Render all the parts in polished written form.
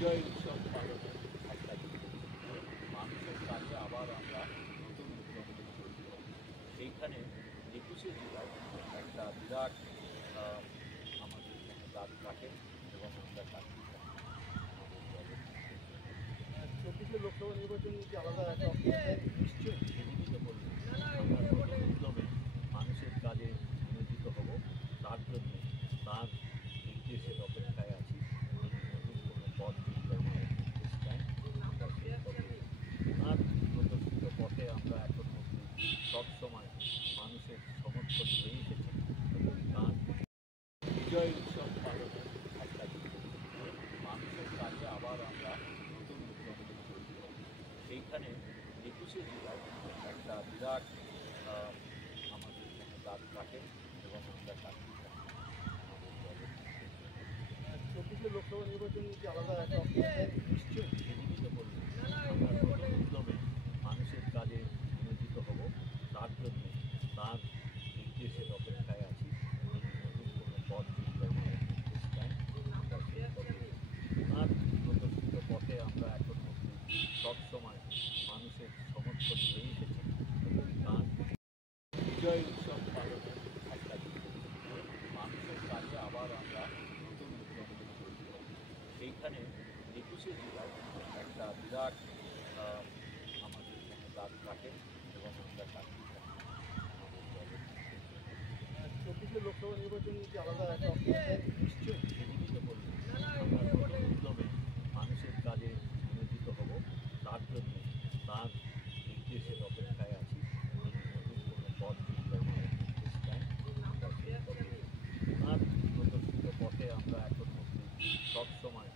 বিজয় উৎসব পালনের একটা দিন। মানুষের কাজে আবার আমরা নতুন উদ্যম নিয়ে চলব। সেইখানে ২১শে জুলাই একটা বিরাট আহ, আমাদের এখানে দাঁত কাটে এবং আমরা কাটতে থাকি আমাদের দলের পক্ষ থেকে। 24-এর লোকসভা নির্বাচন কি আলাদা একটা অপেক্ষায় নিশ্চয়ই? সেদিনই তো বললাম আমরা নতুন উদ্যমে মানুষের কাজে নিয়োজিত হব। তার জন্যে তার নির্দেশের অপেক্ষায় আছি। যদি নতুন কোনো পথ নির্বাচনের নির্দেশ দেন আমরা সেই পথে, ওনার প্রদর্শিত পথে আমরা এখন অবধি সবসময় মানুষের সমর্থন পেয়ে এসেছি এবং তার বিজয় উৎসব পালনের একটা দিন। মানুষের কাজে আবার আমরা নতুন উদ্যম নিয়ে চলব। সেইখানে ২১শে জুলাই একটা বিরাট আহ, আমাদের এখানে দাঁত কাটে এবং আমরা কাটতে থাকি আমাদের দলের পক্ষ থেকে। 24-এর লোকসভা নির্বাচন কি আলাদা একটা অপেক্ষায় নিশ্চয়ই? সেদিনই তো বললাম আমরা নতুন উদ্যমে মানুষের কাজে নিয়োজিত হব। তার জন্যে তার নির্দেশের অপেক্ষায় আছি। যদি নতুন কোনো পথ নির্বাচনের নির্দেশ দেন আমরা সেই পথে, ওনার প্রদর্শিত পথে আমরা এখন অবধি সবসময় মানুষের সমর্থন পেয়ে এসেছি এবং তার বিজয় উৎসব পালনের একটা দিন। মানুষের কাজে আবার আমরা নতুন উদ্যম নিয়ে চলব। সেইখানে ২১শে জুলাই একটা বিরাট আহ, আমাদের এখানে দাঁত কাটে এবং আমরা কাটতে থাকি আমাদের দলের পক্ষ থেকে। 24-এর লোকসভা নির্বাচন কি আলাদা একটা অপেক্ষায় নিশ্চয়ই? সেদিনই তো বললাম আমরা নতুন উদ্যমে মানুষের কাজে নিয়োজিত হব। তার জন্যে তার নির্দেশের অপেক্ষায় আছি। যদি নতুন কোনো পথ নির্বাচনের নির্দেশ দেন আমরা সেই পথে, ওনার প্রদর্শিত পথে আমরা এখন অবধি সবসময়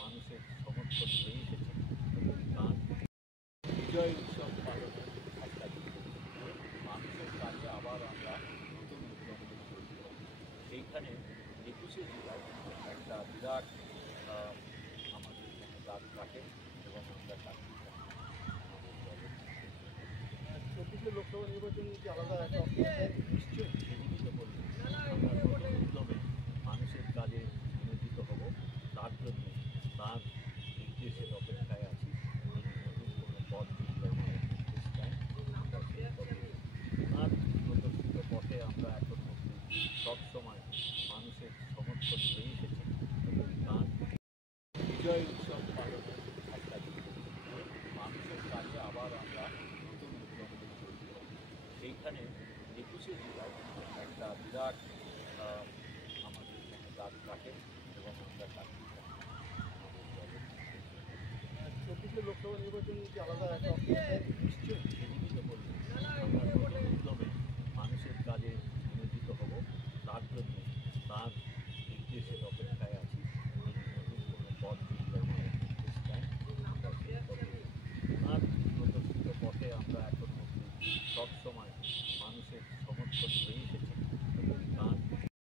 মানুষের সমর্থন পেয়ে এসেছি এবং তার বিজয় উৎসব পালনের একটা দিন। মানুষের কাজে আবার আমরা নতুন উদ্যম নিয়ে চলব। সেইখানে ২১শে জুলাই একটা বিরাট আহ, আমাদের এখানে দাঁত কাটে এবং আমরা কাটতে থাকি আমাদের দলের পক্ষ থেকে। 24-এর লোকসভা নির্বাচন কি আলাদা একটা অপেক্ষায় নিশ্চয়ই? সেদিনই তো বললাম আমরা নতুন উদ্যমে মানুষের কাজে নিয়োজিত হব। তার জন্যে তার নির্দেশের অপেক্ষায় আছি। যদি নতুন কোনো পথ নির্বাচনের নির্দেশ দেন আমরা সেই পথে, ওনার প্রদর্শিত পথে আমরা এখন অবধি সবসময় মানুষের সমর্থন পেয়ে এসেছি এবং তার বিজয় উৎসব পালনের একটা দিন। মানুষের কাজে আবার আমরা নতুন উদ্যম নিয়ে চলব। সেইখানে ২১শে জুলাই একটা বিরাট আহ, আমাদের এখানে দাঁত কাটে এবং আমরা কাটতে থাকি আমাদের দলের পক্ষ থেকে। 24-এর লোকসভা নির্বাচন কি আলাদা একটা অপেক্ষায় নিশ্চয়ই? সেদিনই